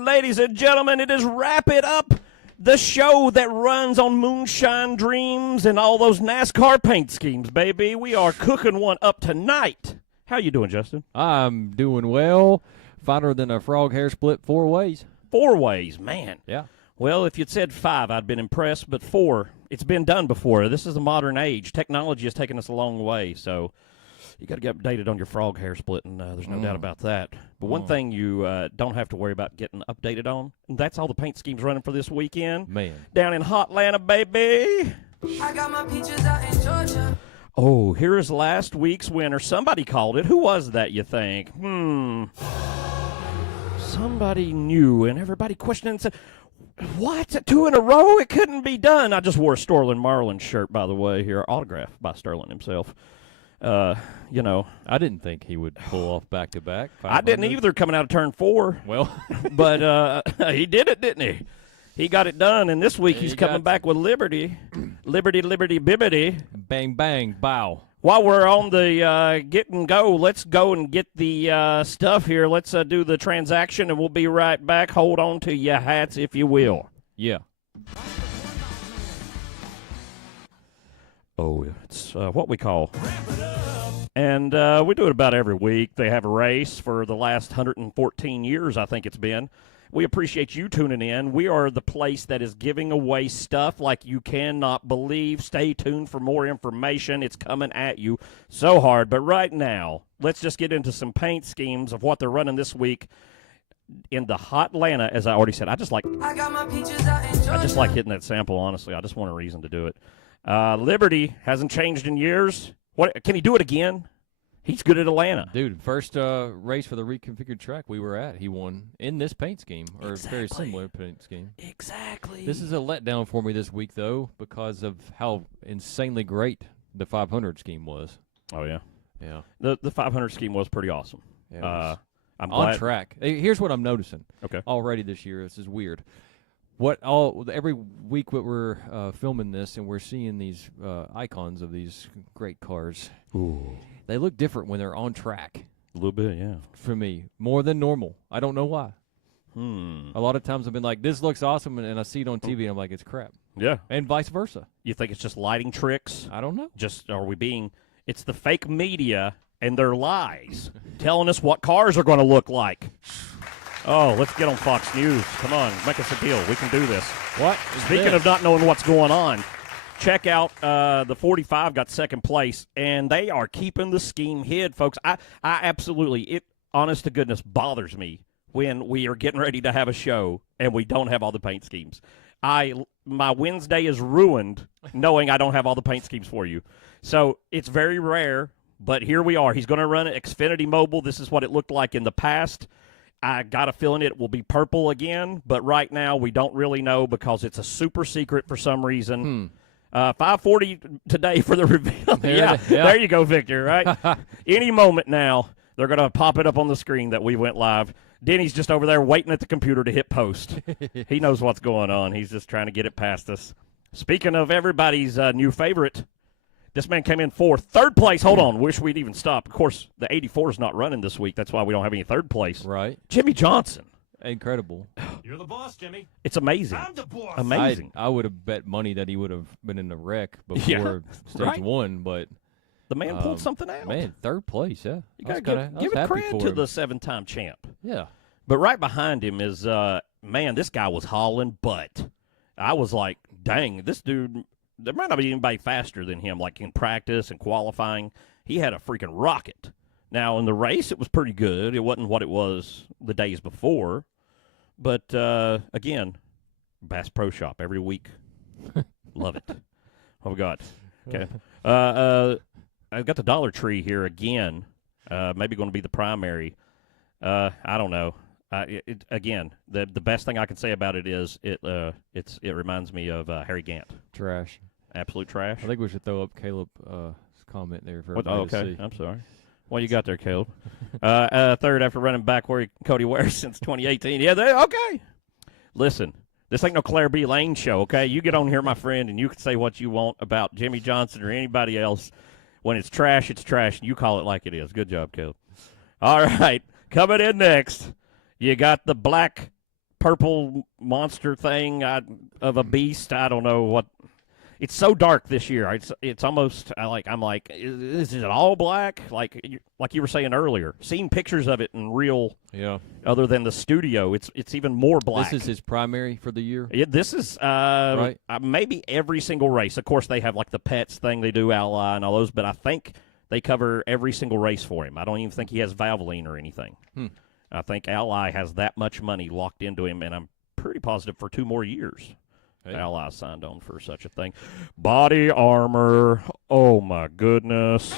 Ladies and gentlemen, it is Wrap It Up, the show that runs on moonshine dreams and all those NASCAR paint schemes, baby. We are cooking one up tonight. How you doing, Justin? I'm doing well. Finer than a frog hair split 4 ways. 4 ways, man. Yeah. Well, if you'd said 5, I'd been impressed, but 4, it's been done before. This is the modern age. Technology has taken us a long way, so you got to get updated on your frog hair split, and there's no doubt about that. But one thing you don't have to worry about getting updated on, and that's all the paint schemes running for this weekend. Man. Down in Hot Atlanta, baby. I got my peaches out in Georgia. Oh, here is last week's winner. Somebody called it. Who was that, you think? Somebody knew, and everybody questioned and said, what? 2 in a row? It couldn't be done. I just wore a Sterling Marlin shirt, by the way, here, autographed by Sterling himself. You know. I didn't think he would pull off back-to-back. I didn't either coming out of turn 4. Well. But he did it, didn't he? He got it done, and this week he's coming back with Liberty. Liberty, bibbity. Bang, bang, bow. While we're on the get and go, let's go and get the stuff here. Let's do the transaction, and we'll be right back. Hold on to your hats, if you will. Yeah. Oh, it's what we call. And we do it about every week. They have a race for the last 114 years, I think it's been. We appreciate you tuning in. We are the place that is giving away stuff like you cannot believe. Stay tuned for more information. It's coming at you so hard. But right now, let's just get into some paint schemes of what they're running this week in the Hot Atlanta. As I already said, I just like hitting that sample, honestly. I just want a reason to do it. Liberty hasn't changed in years. What can he do it again? He's good at Atlanta. Dude, first race for the reconfigured track we were at, he won in this paint scheme, or exactly. very similar paint scheme. Exactly. This is a letdown for me this week, though, because of how insanely great the 500 scheme was. Oh, yeah? Yeah. The 500 scheme was pretty awesome. Yeah, I'm glad. On track. Here's what I'm noticing. Okay. Already this year, this is weird. Every week that we're filming this and we're seeing these icons of these great cars. Ooh. They look different when they're on track. A little bit, yeah. For me, more than normal. I don't know why. A lot of times I've been like, this looks awesome, and I see it on TV, and I'm like, it's crap. Yeah. And vice versa. You think it's just lighting tricks? I don't know. It's the fake media and their lies telling us what cars are going to look like. Oh, let's get on Fox News. Come on, make us a deal. We can do this. What? Speaking of not knowing what's going on, check out the 45 got second place, and they are keeping the scheme hid, folks. I absolutely, honest to goodness, bothers me when we are getting ready to have a show and we don't have all the paint schemes. My Wednesday is ruined knowing I don't have all the paint schemes for you. So it's very rare, but here we are. He's going to run an Xfinity Mobile. This is what it looked like in the past. I got a feeling it will be purple again, but right now we don't really know because it's a super secret for some reason. 5:40 today for the reveal. Yeah, there you go, Victor, right? Any moment now, they're going to pop it up on the screen that we went live. Denny's just over there waiting at the computer to hit post. He knows what's going on. He's just trying to get it past us. Speaking of everybody's new favorite, this man came in 4th. 3rd place, hold on, wish we'd even stop. Of course, the 84 is not running this week. That's why we don't have any 3rd place. Right. Jimmie Johnson. Incredible. You're the boss, Jimmy. It's amazing. I'm the boss. Amazing. I would have bet money that he would have been in the wreck before stage 1, but the man pulled something out. Man, 3rd place, yeah. You got to give it credit to the 7-time champ. Yeah. But right behind him is, man, this guy was hauling butt. I was like, dang, this dude, there might not be anybody faster than him, like in practice and qualifying. He had a freaking rocket. Now, in the race, it was pretty good. It wasn't what it was the days before. But, again, Bass Pro Shop every week. Love it. What we got? Okay. I've got the Dollar Tree here again. Maybe going to be the primary. I don't know. Again, the best thing I can say about it is it reminds me of Harry Gant. Trash. Absolute trash. I think we should throw up Caleb's comment there for everybody to see. I'm sorry. What you got there, Caleb? 3rd after running back where Cody Ware since 2018. Yeah, okay. Listen, this ain't no Claire B. Lane show, okay? You get on here, my friend, and you can say what you want about Jimmie Johnson or anybody else. When it's trash, it's trash, and you call it like it is. Good job, Caleb. All right, coming in next, you got the black, purple monster thing of a beast. I don't know what. It's so dark this year. It's almost I'm like, is it all black? Like you were saying earlier, seeing pictures of it in real. Yeah. Other than the studio, it's even more black. This is his primary for the year. Yeah, this is right? Maybe every single race. Of course, they have like the pets thing they do, Ally and all those, but I think they cover every single race for him. I don't even think he has Valvoline or anything. I think Ally has that much money locked into him, and I'm pretty positive for 2 more years. Hey. Ally signed on for such a thing. Body armor. Oh, my goodness.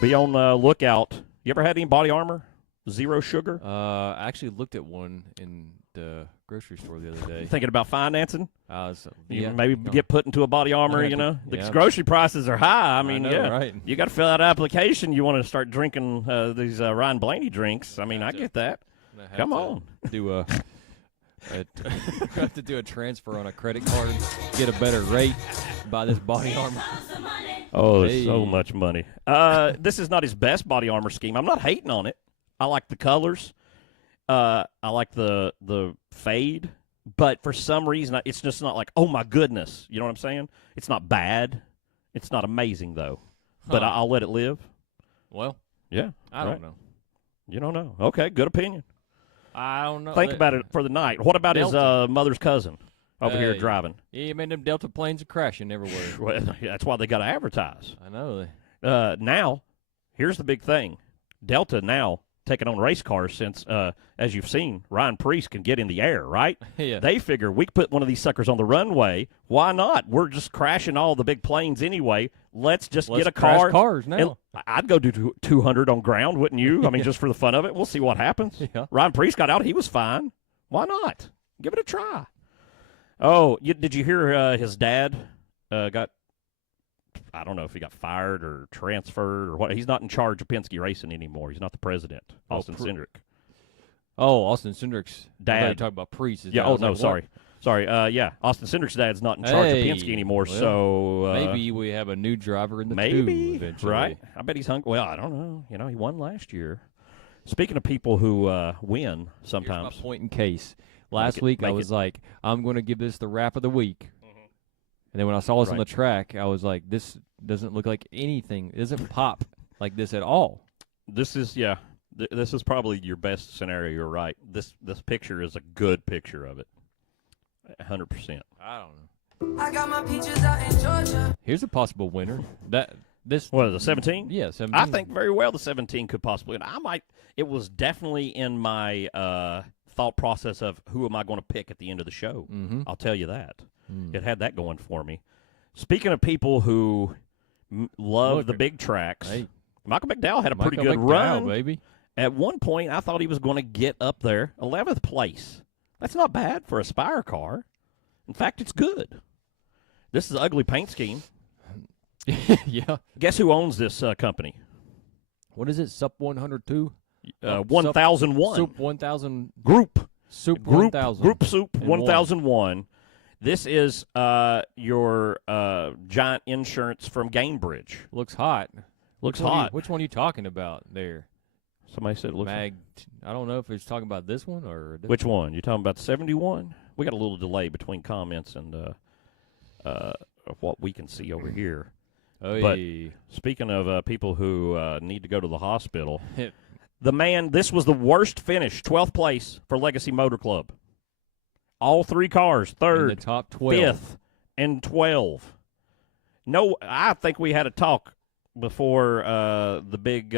Be on the lookout. You ever had any body armor? Zero sugar? I actually looked at one in the grocery store the other day. Thinking about financing? Yeah. Maybe get put into a body armor, you know? The grocery prices are high. I mean, right. You got to fill out an application. You want to start drinking these Ryan Blaney drinks. I mean, I get that. Come on. Have to do a transfer on a credit card, get a better rate, buy this body armor. Oh, hey. So much money. This is not his best body armor scheme. I'm not hating on it. I like the colors. I like the fade. But for some reason, it's just not like, oh, my goodness. You know what I'm saying? It's not bad. It's not amazing, though. But I'll let it live. Well, yeah. I don't know. You don't know. Okay, good opinion. I don't know. Think about it for the night. What about his mother's cousin over here driving? Yeah, man, them Delta planes are crashing everywhere. Well, that's why they got to advertise. I know. Now, here's the big thing. Delta now taking on race cars since, as you've seen, Ryan Preece can get in the air, right? Yeah. They figure we can put one of these suckers on the runway. Why not? We're just crashing all the big planes anyway. Let's get a car. Crash cars now. I'd go do 200 on ground, wouldn't you? I mean, just for the fun of it. We'll see what happens. Yeah. Ryan Preece got out. He was fine. Why not? Give it a try. Oh, did you hear his dad got, I don't know if he got fired or transferred or what. He's not in charge of Penske Racing anymore. He's not the president. Austin Cindric. Oh, Austin Cindric's dad. I thought you talking about Preece. Yeah. Oh, no, sorry. Sorry. Yeah. Austin Cindric's dad's not in charge of Penske anymore. Well, so maybe we have a new driver in the maybe, two eventually. Right? I bet he's hungry. Well, I don't know. You know, he won last year. Speaking of people who win sometimes. Here's my point in case. Last week I was like, I'm going to give this the wrap of the week. And then when I saw this on the track, I was like, this doesn't look like anything. It doesn't pop like this at all. This is, this is probably your best scenario. You're right. This picture is a good picture of it. 100%. I don't know. I got my peaches out in Georgia. Here's a possible winner. What is it, 17? Yeah, 17. I think very well the 17 could possibly. And it was definitely in my thought process of who am I going to pick at the end of the show. Mm-hmm. I'll tell you that. It had that going for me. Speaking of people who love the big tracks, Michael McDowell had a pretty good run. Baby. At one point, I thought he was going to get up there. 11th place. That's not bad for a Spire car. In fact, it's good. This is an ugly paint scheme. Yeah. Guess who owns this company? What is it, SUP 102? 1001. SUP 1000. Group. SUP 1000. Group SUP 1001. This is your giant insurance from Gainbridge. Looks hot. Looks hot. Which one are you talking about there? Somebody said it looks I don't know if he's talking about this one or which one? You talking about 71? We got a little delay between comments and what we can see over here. Oh, but speaking of people who need to go to the hospital, the man, this was the worst finish, 12th place for Legacy Motor Club. All 3 cars, 3rd, in the top 12. 5th, and 12. No, I think we had a talk before the big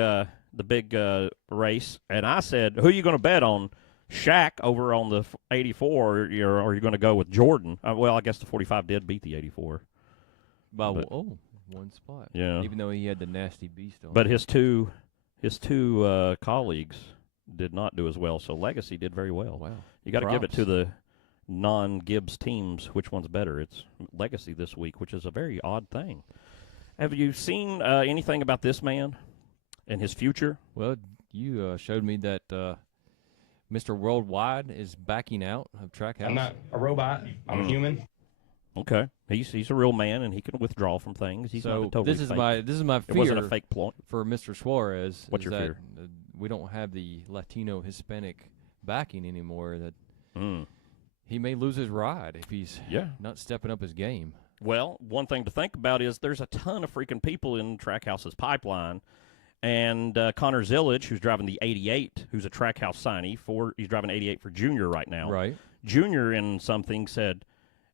race, and I said, who are you going to bet on? Shaq over on the 84, or are you going to go with Jordan? Well, I guess the 45 did beat the 84. By one spot. Yeah. Even though he had the nasty beast on. But his two colleagues did not do as well, so Legacy did very well. Wow. You got to give it to the non-Gibbs teams. Which one's better? It's Legacy this week, which is a very odd thing. Have you seen anything about this man and his future? Well, you showed me that Mr. Worldwide is backing out of Trackhouse. I'm not a robot. I'm a human. Okay, he's a real man, and he can withdraw from things. He's not totally this is fake. my fear. It wasn't a fake ploy for Mr. Suarez. What's your that fear? we don't have the Latino Hispanic backing anymore, that he may lose his ride if he's not stepping up his game. Well, one thing to think about is there's a ton of freaking people in Trackhouse's pipeline. And Connor Zillage, who's driving the 88, who's a Trackhouse signee, he's driving 88 for Junior right now. Right. Junior in something said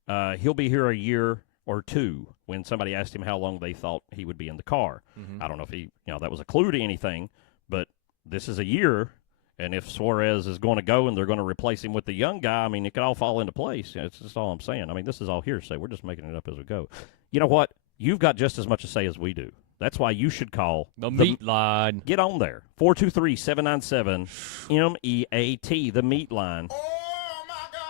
he'll be here a year or two when somebody asked him how long they thought he would be in the car. I don't know if that was a clue to anything, but this is a year, and if Suarez is going to go and they're going to replace him with the young guy, I mean, it could all fall into place. It's just all I'm saying. I mean, this is all hearsay. We're just making it up as we go. You know what? You've got just as much to say as we do. That's why you should call the Meat Line. Get on there. 423-797-MEAT, the Meat Line.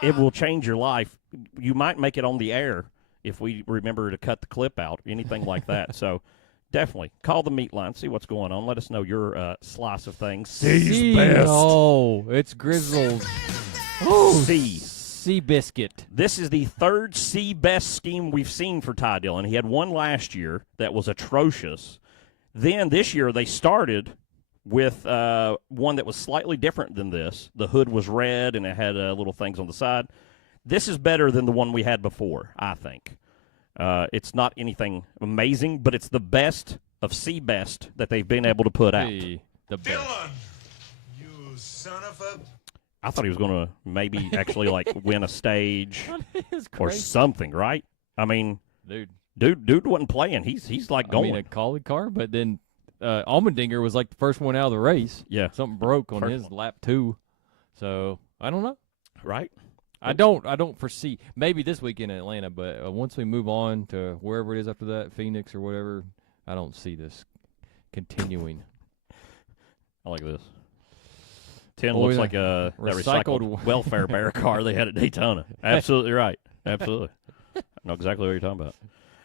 It will change your life. You might make it on the air if we remember to cut the clip out, anything like that. So definitely call the Meat Line, see what's going on. Let us know your slice of things. C's best. Oh, it's Grizzled. Oh, C. Sea Biscuit. This is the third C best scheme we've seen for Ty Dillon. He had one last year that was atrocious. Then this year they started with one that was slightly different than this. The hood was red and it had little things on the side. This is better than the one we had before, I think. It's not anything amazing, but it's the best of C best that they've been able to put out. The best. Dillon, you son of a... I thought he was going to maybe actually win a stage or something, right? I mean, dude wasn't playing. He's like going. I mean, a collie car, but then Allmendinger was like the first one out of the race. Yeah, something broke on his lap 2, so I don't know. Right? I don't foresee maybe this week in Atlanta, but once we move on to wherever it is after that, Phoenix or whatever, I don't see this continuing. I like this. 10 looks like that recycled welfare bear car they had at Daytona. Absolutely right. Absolutely. I know exactly what you're talking about.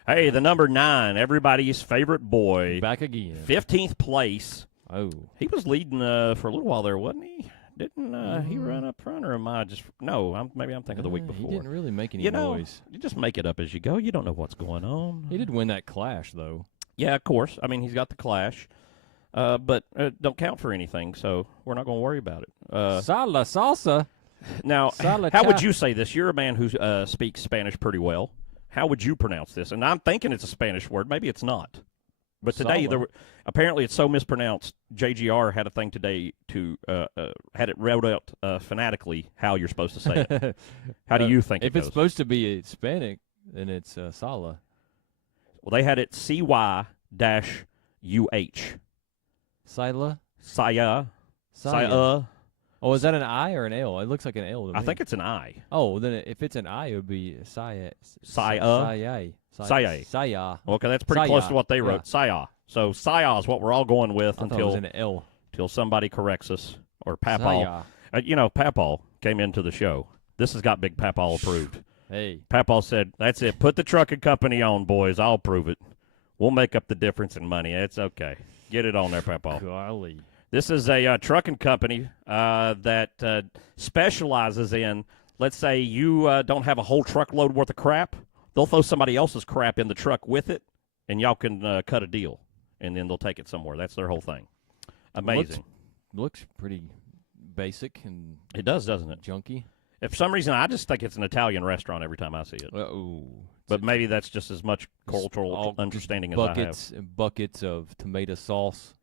Hey, the number 9, everybody's favorite boy. Back again. 15th place. Oh. He was leading for a little while there, wasn't he? Didn't he run up front, or am I just – no, maybe I'm thinking the week before. He didn't really make any noise. You just make it up as you go. You don't know what's going on. He did win that Clash, though. Yeah, of course. I mean, he's got the Clash. But don't count for anything, so we're not going to worry about it. Sala salsa. Now, how would you say this? You're a man who speaks Spanish pretty well. How would you pronounce this? And I'm thinking it's a Spanish word. Maybe it's not. But today, apparently it's so mispronounced. JGR had a thing today to had it wrote out phonetically how you're supposed to say it. How do you think if it it's goes? supposed to be Hispanic, then it's Sala. Well, they had it CY-UH. Sila? Saya. Oh, is that an I or an L? It looks like an L to me. I think it's an I. Oh, then if it's an I, it would be Saya. Saya. Okay, that's pretty Saya. close to what they wrote. Yeah. Saya. So Saya is what we're all going with I thought it was an L. until somebody corrects us or Papal. Papal came into the show. This has got Big Papal approved. Hey. Papal said, "That's it. Put the trucking company on, boys. I'll prove it. We'll make up the difference in money. It's okay. Get it on there, Papal." Golly. This is a trucking company that specializes in, let's say you don't have a whole truckload worth of crap. They'll throw somebody else's crap in the truck with it, and y'all can cut a deal, and then they'll take it somewhere. That's their whole thing. Amazing. Looks pretty basic and it does, doesn't it? Junky. For some reason, I just think it's an Italian restaurant every time I see it. But maybe that's just as much cultural understanding as I have. Buckets and buckets of tomato sauce.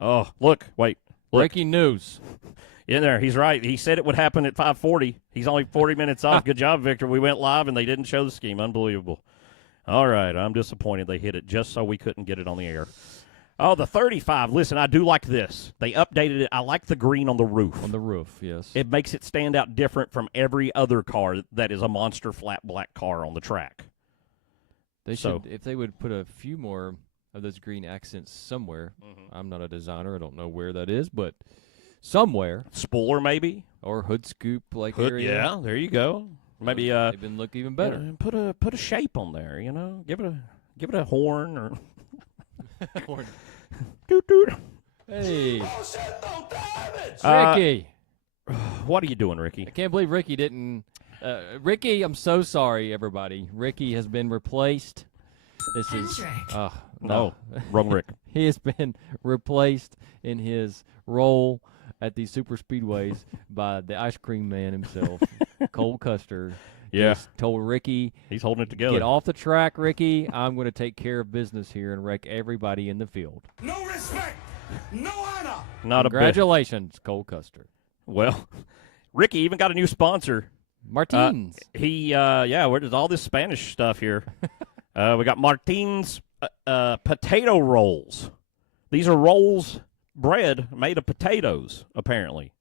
Oh, look. Breaking news. In there. He's right. He said it would happen at 5:40. He's only 40 minutes off. Good job, Victor. We went live, and they didn't show the scheme. Unbelievable. All right. I'm disappointed they hit it just so we couldn't get it on the air. Oh, the 35. Listen, I do like this. They updated it. I like the green on the roof. On the roof, yes. It makes it stand out different from every other car that is a monster flat black car on the track. They should, if they would put a few more of those green accents somewhere. I'm not a designer. I don't know where that is, but somewhere. Spoiler, maybe? Or hood scoop area. Yeah, there you go. Maybe maybe look even better. Put a shape on there, you know. Give it a horn or horn. Doot doot. Hey. Ricky. What are you doing, Ricky? I can't believe Ricky didn't Ricky, I'm so sorry, everybody. Ricky has been replaced. This is no, wrong Rick. He has been replaced in his role at these super speedways by the ice cream man himself, Cole Custer. Yeah. Just told Ricky, he's holding it together. Get off the track, Ricky. I'm going to take care of business here and wreck everybody in the field. No respect, no honor. Not Congratulations, Cole Custer. Well, Ricky even got a new sponsor. Martins. Where does all this Spanish stuff here? We got Martins potato rolls. These are rolls, bread made of potatoes, apparently.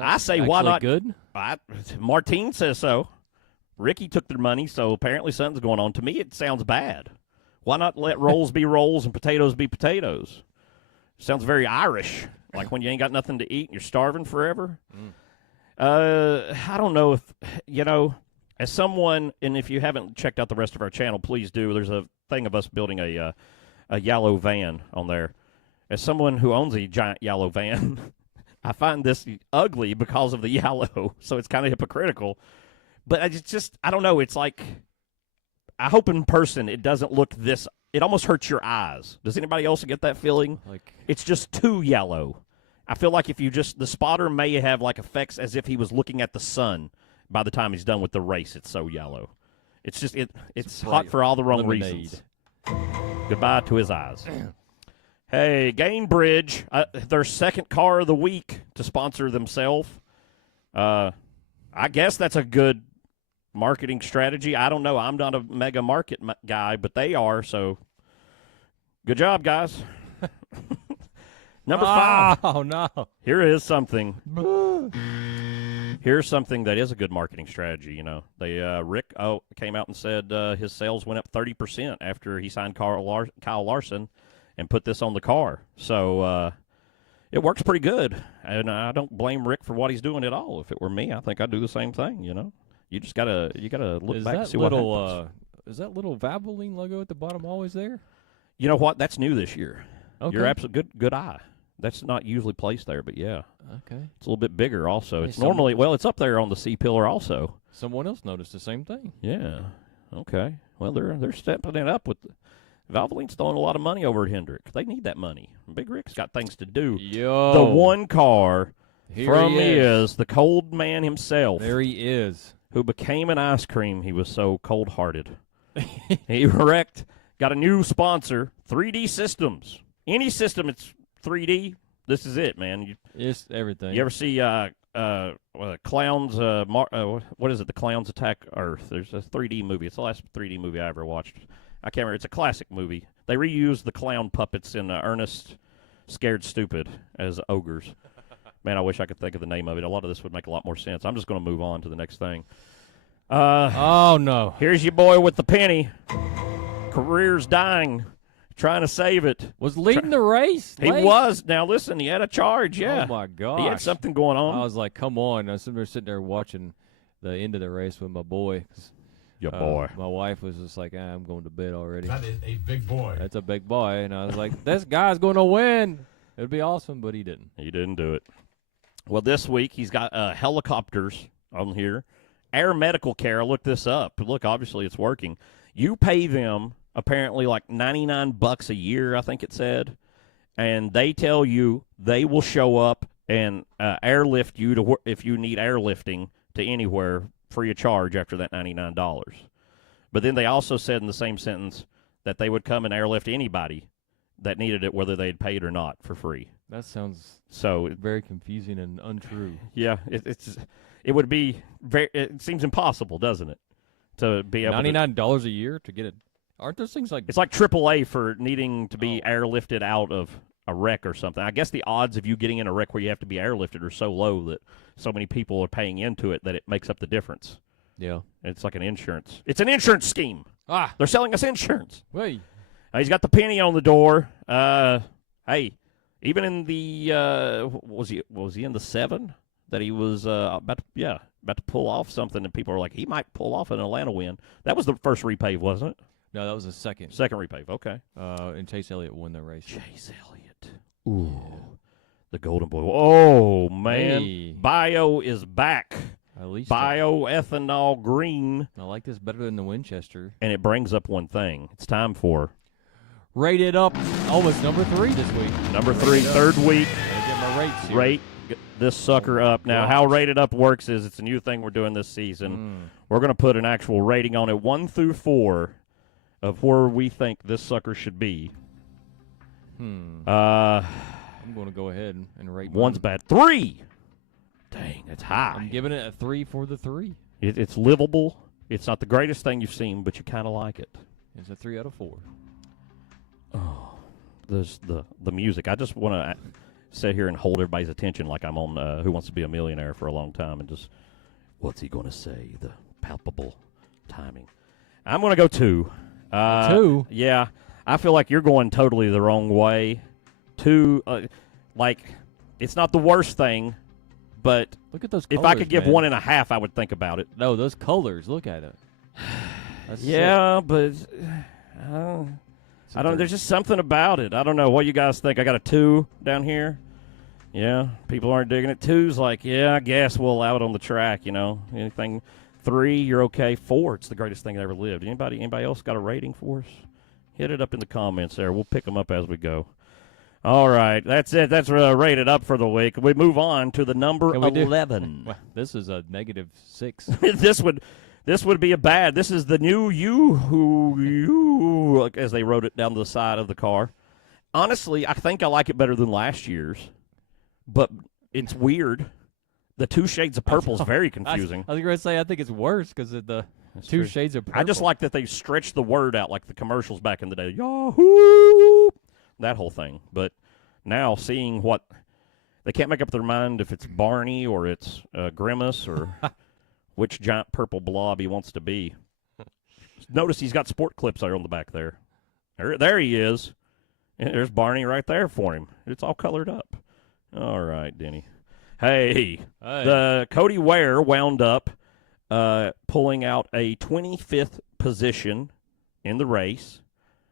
I say, why not? Good? Martin says so. Ricky took their money, so apparently something's going on. To me, it sounds bad. Why not let rolls be rolls and potatoes be potatoes? Sounds very Irish, like when you ain't got nothing to eat and you're starving forever. I don't know if, as someone, and if you haven't checked out the rest of our channel, please do. There's a thing of us building a yellow van on there. As someone who owns a giant yellow van, I find this ugly because of the yellow, so it's kind of hypocritical. But I don't know. It's like, I hope in person it doesn't look this. It almost hurts your eyes. Does anybody else get that feeling? Like it's just too yellow. I feel like if you the spotter may have like effects as if he was looking at the sun by the time he's done with the race. It's so yellow. It's just it's hot for all the wrong reasons. Goodbye to his eyes. Hey, Gainbridge, their second car of the week to sponsor themselves. I guess that's a good marketing strategy. I don't know. I'm not a mega market guy, but they are, so good job, guys. Number 5. Oh, no. Here is something. Here's something that is a good marketing strategy, They Rick came out and said his sales went up 30% after he signed Kyle Larson and put this on the car. So it works pretty good, and I don't blame Rick for what he's doing at all. If it were me, I think I'd do the same thing, You just gotta look back and see what happens. Is that little Valvoline logo at the bottom always there? You know what? That's new this year. Okay. You're absolutely good eye. That's not usually placed there, but yeah. Okay. It's a little bit bigger also. Hey, it's normally, it's up there on the C-pillar also. Someone else noticed the same thing. Yeah. Okay. Well, they're stepping it up with Valvoline's throwing a lot of money over at Hendrick. They need that money. Big Rick's got things to do. Yo. The one car Here from he is. the cold man himself. There he is. Who became an ice cream. He was so cold-hearted. He wrecked. Got a new sponsor, 3D Systems. Any system, it's 3D. This is it, man. It's everything. You ever see Clowns? What is it? The Clowns Attack Earth. There's a 3D movie. It's the last 3D movie I ever watched. I can't remember. It's a classic movie. They reused the clown puppets in Ernest Scared Stupid as ogres. Man, I wish I could think of the name of it. A lot of this would make a lot more sense. I'm just going to move on to the next thing. Oh, no. Here's your boy with the penny. Career's dying. Trying to save it. Was leading the race? He was. Now, listen, he had a charge, yeah. Oh, my gosh. He had something going on. I was like, come on. I was sitting there watching the end of the race with my boy. Your boy. My wife was just like, I'm going to bed already. That is a big boy. That's a big boy. And I was like, this guy's going to win. It would be awesome, but he didn't. He didn't do it. Well, this week he's got helicopters on here. Air Medical Care. I looked this up. Look, obviously it's working. You pay them apparently like $99 a year, I think it said, and they tell you they will show up and airlift you to if you need airlifting to anywhere free of charge after that $99. But then they also said in the same sentence that they would come and airlift anybody that needed it, whether they'd paid or not, for free. That sounds so very confusing and untrue. Yeah, it would be very. It seems impossible, doesn't it, to be able $99 a year to get it? Aren't those things like it's like AAA for needing to be airlifted out of a wreck or something? I guess the odds of you getting in a wreck where you have to be airlifted are so low that so many people are paying into it that it makes up the difference. Yeah, it's like an insurance. It's an insurance scheme. They're selling us insurance. Wait, he's got the penny on the door. Hey. Even in the was he in the 7 that he was about to pull off something, and people are like, he might pull off an Atlanta win. That was the first repave, wasn't it? No, that was the second. Second repave, okay. And Chase Elliott won the race. Chase Elliott. Ooh. The Golden Boy. Oh, man. Hey. Bio is back. At least bioethanol green. I like this better than the Winchester. And it brings up one thing. It's time for rated up almost number 3 this week. Number 3, third week. Gotta get my rates here. Rate this sucker up. Now, how rated up works is it's a new thing we're doing this season. We're going to put an actual rating on it, 1 through 4, of where we think this sucker should be. I'm going to go ahead and rate 1's mine. bad. 3! Dang, that's high. I'm giving it a 3 for the 3. It's livable. It's not the greatest thing you've seen, but you kind of like it. It's a 3 out of 4. Oh, there's the music. I just want to sit here and hold everybody's attention like I'm on Who Wants to Be a Millionaire for a long time and just, what's he going to say? The palpable timing. I'm going to go 2. 2? Yeah. I feel like you're going totally the wrong way. 2, it's not the worst thing, but Look at those if colors, I could give man. 1.5, I would think about it. No, those colors. Look at it. That's Yeah, but I don't. There's just something about it. I don't know. What you guys think? I got a 2 down here. Yeah, people aren't digging it. 2's like, yeah, I guess we'll allow it on the track. Anything 3, you're okay. 4, it's the greatest thing that ever lived. Anybody else got a rating for us? Hit it up in the comments there. We'll pick them up as we go. All right, that's it. That's rated up for the week. We move on to the number 11. Well, this is a -6. This would be a bad. This is the new you, as they wrote it down the side of the car. Honestly, I think I like it better than last year's, but it's weird. The 2 shades of purple is very confusing. I was going to say I think it's worse because of the That's 2 true. shades of purple. I just like that they stretched the word out like the commercials back in the day. Yahoo! That whole thing. But now seeing what they can't make up their mind if it's Barney or it's Grimace or which giant purple blob he wants to be. Notice he's got sport clips there on the back there. There he is. And there's Barney right there for him. It's all colored up. All right, Denny. Hey. The Cody Ware wound up pulling out a 25th position in the race,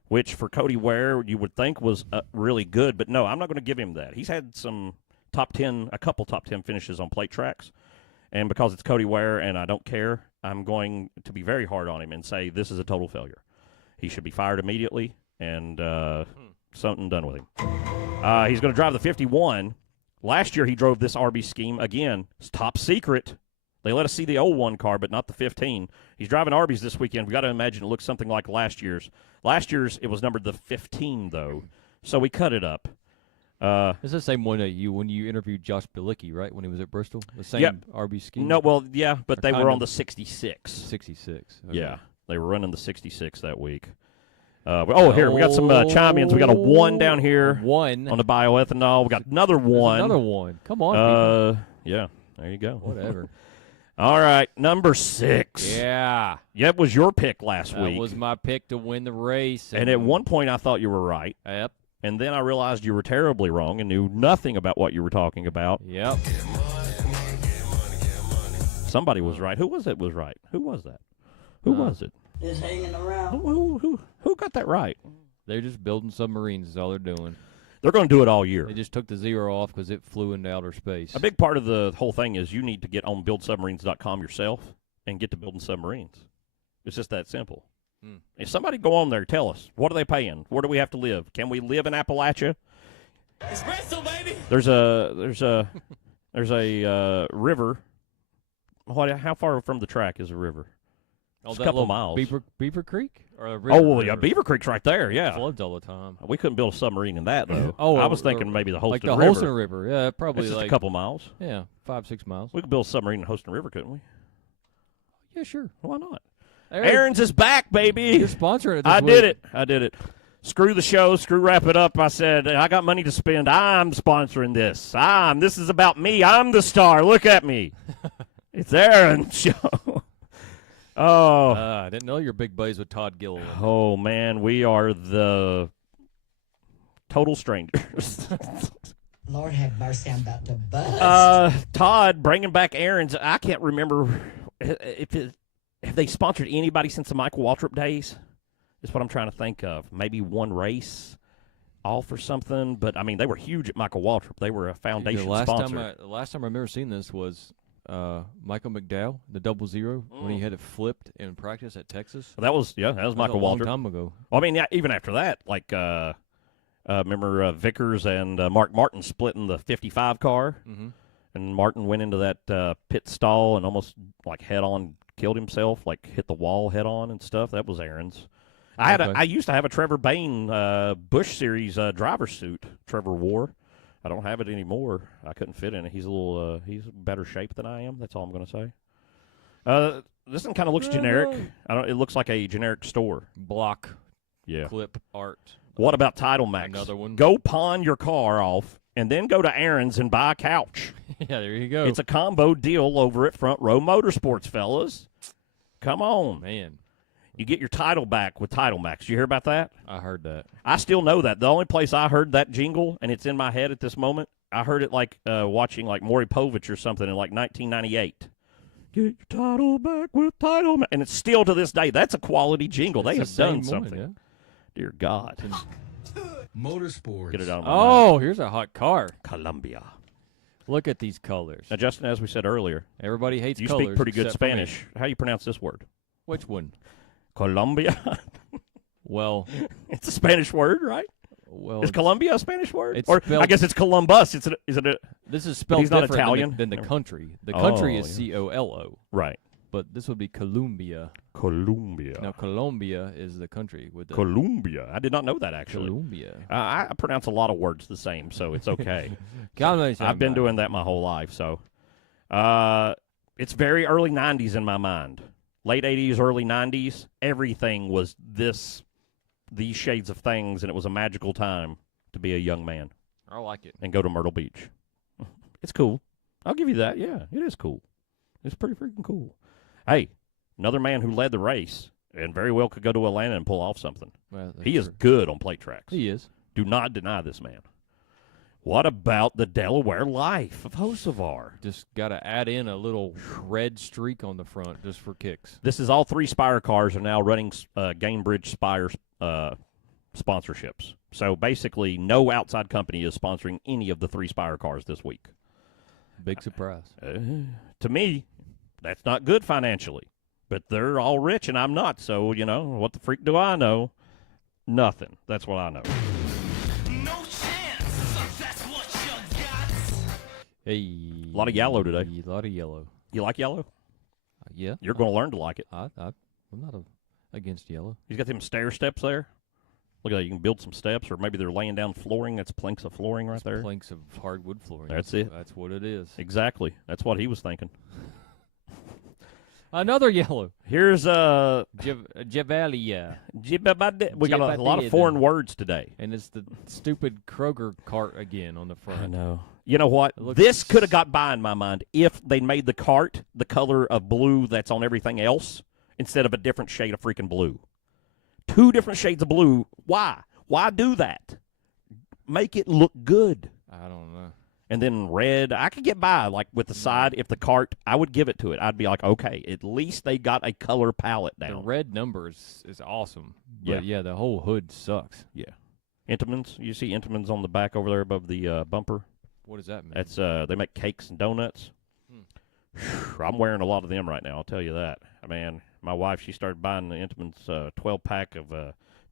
which for Cody Ware you would think was really good. But no, I'm not going to give him that. He's had a couple top 10 finishes on plate tracks. And because it's Cody Ware and I don't care, I'm going to be very hard on him and say this is a total failure. He should be fired immediately and something done with him. He's going to drive the 51. Last year he drove this RB scheme. Again, it's top secret. They let us see the 01 car, but not the 15. He's driving Arby's this weekend. We've got to imagine it looks something like last year's. Last year's, it was numbered the 15, though. So we cut it up. It's the same one that when you interviewed Josh Bilicki, right, when he was at Bristol? The same RB scheme? No, well, yeah, but they were on the 66. 66. Okay. Yeah, they were running the 66 that week. Here, we got some chime-ins. We got a 1 down here. 1. On the bioethanol. We got another 1. Another 1. Come on, people. Yeah, there you go. Whatever. All right, number 6. Yeah. That was your pick last week. That was my pick to win the race. And at one point, I thought you were right. Yep. And then I realized you were terribly wrong and knew nothing about what you were talking about. Yep. Somebody was right. Who was it was right? Who was that? Who was it? Just hanging around. Who got that right? They're just building submarines is all they're doing. They're going to do it all year. They just took the 0 off because it flew into outer space. A big part of the whole thing is you need to get on buildsubmarines.com yourself and get to building submarines. It's just that simple. If somebody go on there, tell us, what are they paying? Where do we have to live? Can we live in Appalachia? Espresso, baby. There's a river. How far from the track is a river? It's a couple miles. Beaver Creek? Or a river? Beaver Creek's right there, yeah. It floods all the time. We couldn't build a submarine in that, though. I was thinking maybe the Holston River. Like the Holston River, yeah, probably it's just like a couple miles. Yeah, 5-6 miles. We could build a submarine in Holston River, couldn't we? Yeah, sure. Why not? Aaron's is back, baby. You're sponsoring it this I week. did it. Screw the show. Wrap it up. I said, I got money to spend. I'm sponsoring this. This is about me. I'm the star. Look at me. It's Aaron's show. Oh. I didn't know you're big buddies with Todd Gilliland. Oh, man. We are the total strangers. Lord have mercy, I'm about to bust. Todd, bringing back Aaron's. I can't remember have they sponsored anybody since the Michael Waltrip days? Is what I'm trying to think of. Maybe one race off or something. But, I mean, they were huge at Michael Waltrip. They were a foundation sponsor. The last time I remember seeing this was Michael McDowell, the 0-0, when he had it flipped in practice at Texas? That was Michael a Waltrip. long time ago. Well, I mean, yeah, even after that, like remember Vickers and Mark Martin splitting the 55 car, and Martin went into that pit stall and almost like head on killed himself, like hit the wall head on and stuff. That was Aaron's. I used to have a Trevor Bain Busch Series driver suit. Trevor wore. I don't have it anymore. I couldn't fit in it. He's he's in better shape than I am. That's all I'm going to say. This one kind of looks generic. It looks like a generic store. Block. Yeah. Clip art. What about Title Max? Another one. Go pawn your car off and then go to Aaron's and buy a couch. Yeah, there you go. It's a combo deal over at Front Row Motorsports, fellas. Come on. Man. You get your title back with Title Max. Did you hear about that? I heard that. I still know that. The only place I heard that jingle, and it's in my head at this moment, I heard it like watching like Maury Povich or something in like 1998. Get your title back with Title Max. And it's still to this day. That's a quality jingle. They have done something. Yeah. Dear God. Motorsports. Get it out of my Oh, here's a hot car. Columbia. Look at these colors. Now, Justin, as we said earlier, Everybody hates you colors. speak pretty good except for me. Spanish. How do you pronounce this word? Which one? Columbia. Well, It's a Spanish word, right? Is Colombia a Spanish word? it's Or spelled- I guess it's Columbus. Is it a this is spelled he's not different Italian? than the country. The country is COLO, right? but this would be Colombia. Columbia. Now, Colombia is the country with the Columbia. I did not know that actually. Colombia. I pronounce a lot of words the same, so it's okay. Colombia. I've been doing that my whole life, so it's very early '90s in my mind. Late '80s, early '90s. Everything was these shades of things, and it was a magical time to be a young man I like it. and go to Myrtle Beach. It's cool. I'll give you that. Yeah, it is cool. It's pretty freaking cool. Hey, another man who led the race and very well could go to Atlanta and pull off something. Well, that's He is true. good on plate tracks. He is. Do not deny this man. What about the Delaware Life of Hocevar? Just got to add in a little red streak on the front just for kicks. This is all three Spire cars are now running Gainbridge Spire sponsorships. So basically, no outside company is sponsoring any of the three Spire cars this week. Big surprise. To me, that's not good financially. But they're all rich and I'm not. So, what the freak do I know? Nothing. That's what I know. No chance. That's what you got. Hey. A lot of yellow today. A lot of yellow. You like yellow? Yeah. You're going to learn to like it. I'm not against yellow. He's got them stair steps there. Look at that. You can build some steps, or maybe they're laying down flooring. That's planks of flooring right there. Planks of hardwood flooring. That's it. That's what it is. Exactly. That's what he was thinking. Another yellow. Here's Javalia. we got a lot of foreign words today. And it's the stupid Kroger cart again on the front. I know. You know what? looks- This could have got by in my mind if they made the cart the color of blue that's on everything else instead of a different shade of freaking blue. Two different shades of blue. Why? Why do that? Make it look good. I don't know. And then red, I could get by, like, with the side. If the cart, I would give it to it. I'd be like, okay, at least they got a color palette down. The red numbers is awesome. Yeah. But yeah, the whole hood sucks. Yeah. Entenmann's, you see Entenmann's on the back over there above the bumper. What does that mean? That's they make cakes and donuts. I'm wearing a lot of them right now, I'll tell you that. Man, my wife, she started buying the Entenmann's 12-pack of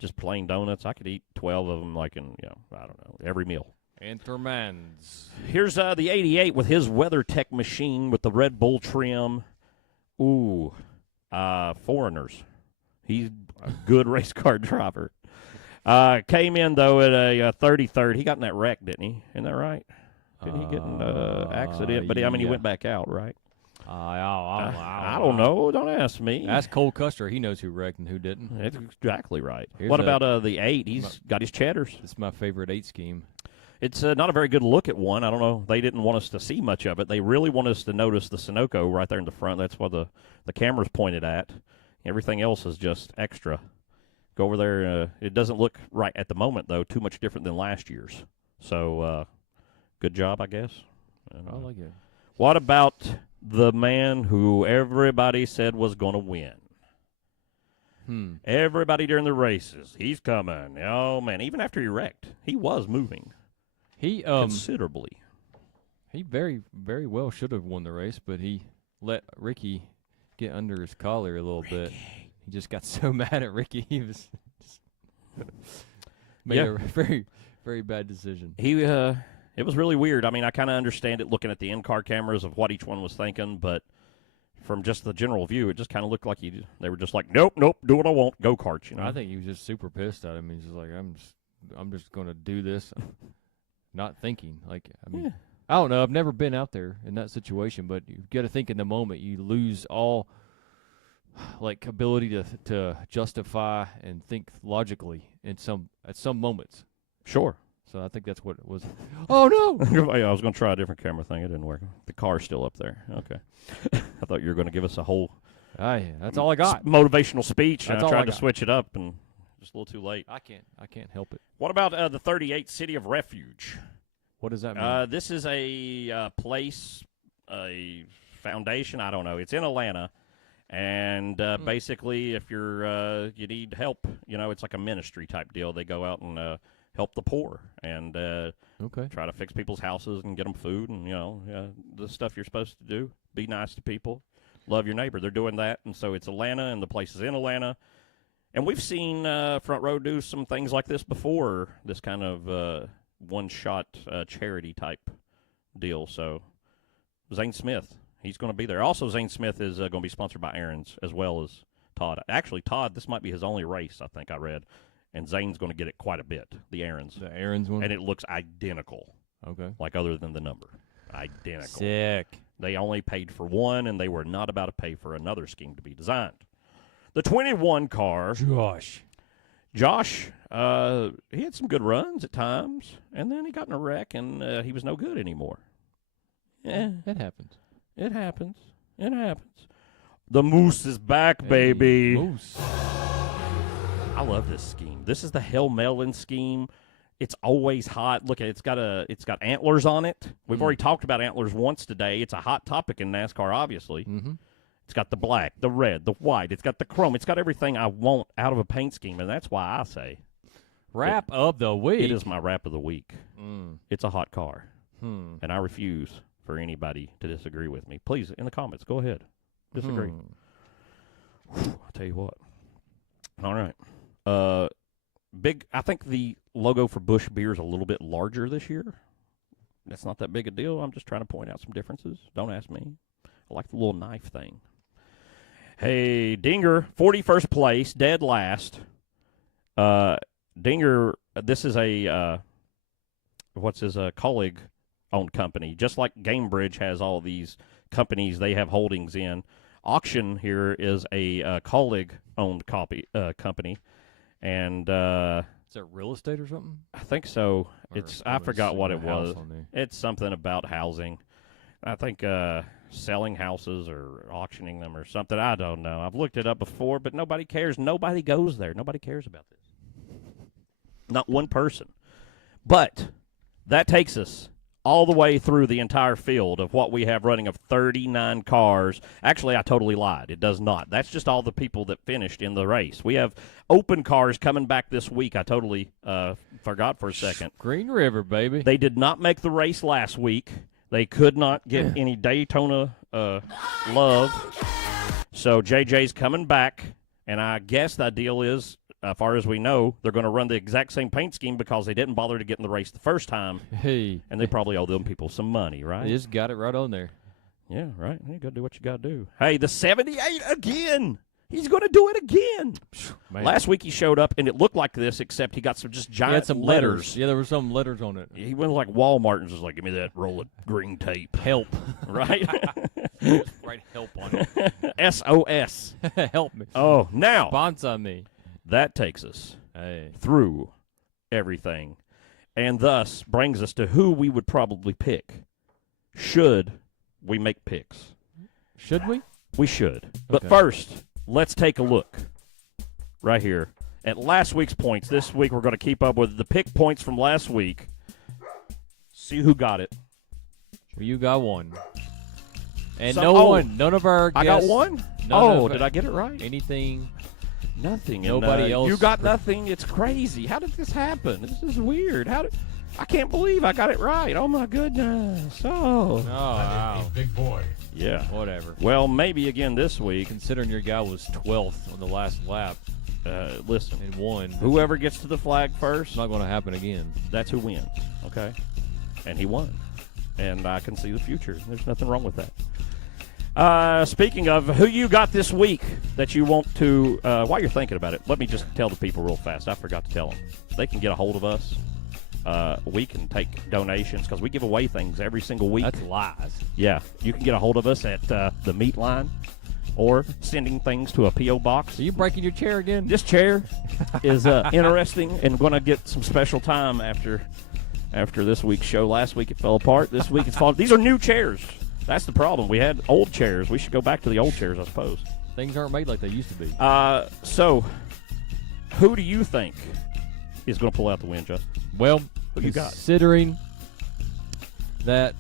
just plain donuts. I could eat 12 of them like in, I don't know, every meal. Entermans. Here's the 88 with his WeatherTech machine with the Red Bull trim. Ooh, foreigners. He's a good race car driver. Came in, though, at a 33rd. He got in that wreck, didn't he? Isn't that right? Didn't he get in an accident? But, he yeah. went back out, right? I I don't know. Don't ask me. Ask Cole Custer. He knows who wrecked and who didn't. That's exactly right. Here's What about the 8? He's got his cheddars. It's my favorite 8 scheme. It's not a very good look at one. I don't know. They didn't want us to see much of it. They really want us to notice the Sunoco right there in the front. That's what the camera's pointed at. Everything else is just extra. Go over there. It doesn't look right at the moment, though, too much different than last year's. So, good job, I guess. I like it. What about the man who everybody said was going to win? Everybody during the races, he's coming. Oh, man, even after he wrecked, he was moving. He Considerably. He very, very well should have won the race, but he let Ricky get under his collar a little bit. He just got so mad at Ricky, he was just made a very, very bad decision. It was really weird. I mean, I kind of understand it looking at the in-car cameras of what each one was thinking, but from just the general view, it just kind of looked like they were just like, nope, do what I want, go-karts, you know? I think he was just super pissed at him. He's just like, I'm just going to do this, not thinking. Like, I mean, I don't know. I've never been out there in that situation, but you've got to think in the moment. You lose all, like, ability to justify and think logically at some moments. Sure. So I think that's what it was. Oh, no! I was going to try a different camera thing. It didn't work. The car's still up there. Okay. I thought you were going to give us a whole that's all I got. Motivational speech. That's I all tried I to got. switch it up, and just a little too late. I can't help it. What about the 38 City of Refuge? What does that mean? This is a place, a foundation. I don't know. It's in Atlanta, and basically, if you need help, it's like a ministry type deal. They go out and help the poor and try to fix people's houses and get them food and the stuff you're supposed to do. Be nice to people, love your neighbor. They're doing that, and so it's Atlanta, and the place is in Atlanta. And we've seen Front Row do some things like this before. This kind of one-shot charity type deal. So Zane Smith, he's going to be there. Also, Zane Smith is going to be sponsored by Aaron's as well as Todd. Actually, Todd, this might be his only race, I think I read. And Zane's going to get it quite a bit, the Aaron's. The Aaron's one? And it looks identical. Okay. Like other than the number. Identical. Sick. They only paid for one, and they were not about to pay for another scheme to be designed. The 21 car. Josh, he had some good runs at times, and then he got in a wreck, and he was no good anymore. Yeah. That happens. It happens. It happens. The Moose is back, baby. Moose. I love this scheme. This is the Hell Melon scheme. It's always hot. Look, it's got antlers on it. We've already talked about antlers once today. It's a hot topic in NASCAR, obviously. Mm-hmm. It's got the black, the red, the white. It's got the chrome. It's got everything I want out of a paint scheme, and that's why I say Wrap of the week. it is my wrap of the week. It's a hot car, Hmm. and I refuse for anybody to disagree with me. Please, in the comments, go ahead. Disagree. I'll tell you what. All right. I think the logo for Busch Beer is a little bit larger this year. That's not that big a deal. I'm just trying to point out some differences. Don't ask me. I like the little knife thing. Hey, Dinger, 41st place, dead last. Dinger, this is a colleague-owned company. Just like Gamebridge has all these companies they have holdings in. Auction here is a colleague-owned company. And Is that real estate or something? I think so. Or I forgot what it house was. on there. It's something about housing. I think selling houses or auctioning them or something. I don't know. I've looked it up before, but nobody cares. Nobody goes there. Nobody cares about this. Not one person. But that takes us all the way through the entire field of what we have running of 39 cars. Actually, I totally lied. It does not. That's just all the people that finished in the race. We have open cars coming back this week. I totally forgot for a second. Green River, baby. They did not make the race last week. They could not get any Daytona love. So JJ's coming back, and I guess the deal is, as far as we know, they're going to run the exact same paint scheme because they didn't bother to get in the race the first time. Hey. And they probably owe them people some money, right? They just got it right on there. Yeah, right. You got to do what you got to do. Hey, the 78 again. He's going to do it again. Man. Last week he showed up, and it looked like this, except he got some just He giant had some letters. Yeah, there were some letters on it. He went like Walmart and was like, give me that roll of green tape. Help. Right? Write help on it. SOS. Help me. Oh, now Sponsor me. that takes us Hey. through everything, and thus brings us to who we would probably pick. Should we make picks? Should we? We should. But Okay. first, let's take a look right here at last week's points. This week we're going to keep up with the pick points from last week. See who got it. Well, you got one. And none of our guests. I got one? Did I get it right? Anything. Nothing. Nobody else. You got nothing. It's crazy. How did this happen? This is weird. I can't believe I got it right. Oh, my goodness. Oh. wow. Big boy. Yeah. Whatever. Well, maybe again this week. Considering your guy was 12th on the last lap Listen, and won, whoever gets to the flag first, it's not going to happen again. that's who wins, okay? And he won. And I can see the future. There's nothing wrong with that. Speaking of who you got this week that you want to, while you're thinking about it, let me just tell the people real fast. I forgot to tell them. They can get a hold of us. We can take donations because we give away things every single week. That's lies. Yeah. You can get a hold of us at the meat line or sending things to a P.O. box. Are you breaking your chair again? This chair is interesting and going to get some special time after this week's show. Last week it fell apart. This week it's falling. These are new chairs. That's the problem. We had old chairs. We should go back to the old chairs, I suppose. Things aren't made like they used to be. So, who do you think is going to pull out the win, Justin? Well, Who you got? considering that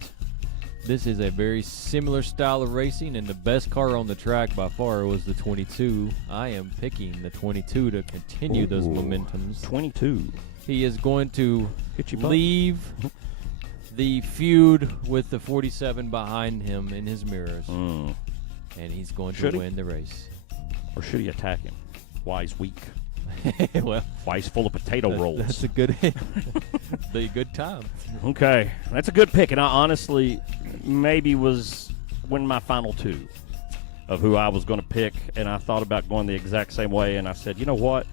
this is a very similar style of racing, and the best car on the track by far was the 22, I am picking the 22 to continue those momentums. 22. He is going to Hit you, bud. leave the feud with the 47 behind him in his mirrors, and he's going Should to he? win the race. Or should he attack him? Why he's weak? Well, Why he's full of potato rolls? that's a good, the good time. Okay, that's a good pick, and I honestly maybe was when my final two of who I was going to pick, and I thought about going the exact same way, and I said, you know what?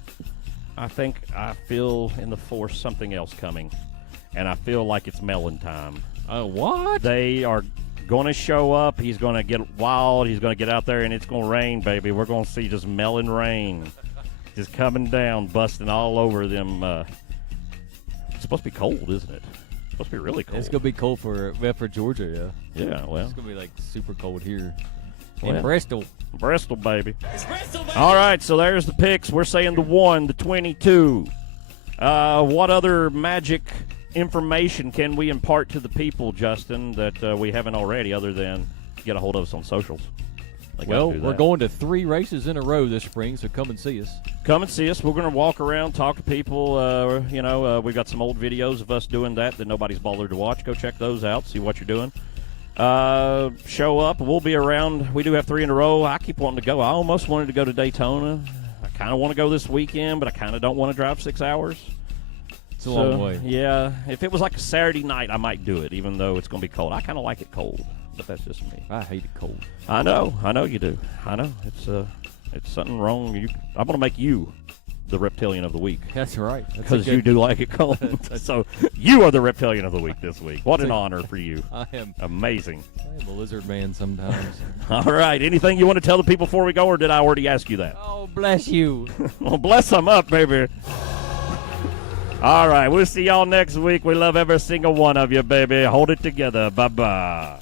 I think I feel in the force something else coming, and I feel like it's melon time. Oh, what? They are going to show up. He's going to get wild. He's going to get out there, and it's going to rain, baby. We're going to see just melon rain. Just coming down, busting all over them. It's supposed to be cold, isn't it? It's supposed to be really cold. It's gonna be cold for Georgia, yeah. Yeah, well, It's gonna be like super cold here Well. in Bristol. Bristol, baby. All right, so there's the picks. We're saying the 1, the 22. What other magic information can we impart to the people, Justin, that we haven't already, other than get a hold of us on socials? They gotta Well, do we're that. going to 3 races in a row this spring, so come and see us. Come and see us. We're going to walk around, talk to people. We've got some old videos of us doing that nobody's bothered to watch. Go check those out, see what you're doing. Show up. We'll be around. We do have 3 in a row. I keep wanting to go. I almost wanted to go to Daytona. I kind of want to go this weekend, but I kind of don't want to drive 6 hours. It's a long way. Yeah. If it was like a Saturday night, I might do it, even though it's going to be cold. I kind of like it cold, but that's just me. I hate it cold. I know you do. I know. It's something wrong. I'm going to make you the reptilian of the week. That's right. Because you do like it cold. So you are the reptilian of the week this week. What an honor for you. I am Amazing. a lizard man sometimes. All right. Anything you want to tell the people before we go, or did I already ask you that? Oh, bless you. Well, bless them up, baby. All right. We'll see y'all next week. We love every single one of you, baby. Hold it together. Bye-bye.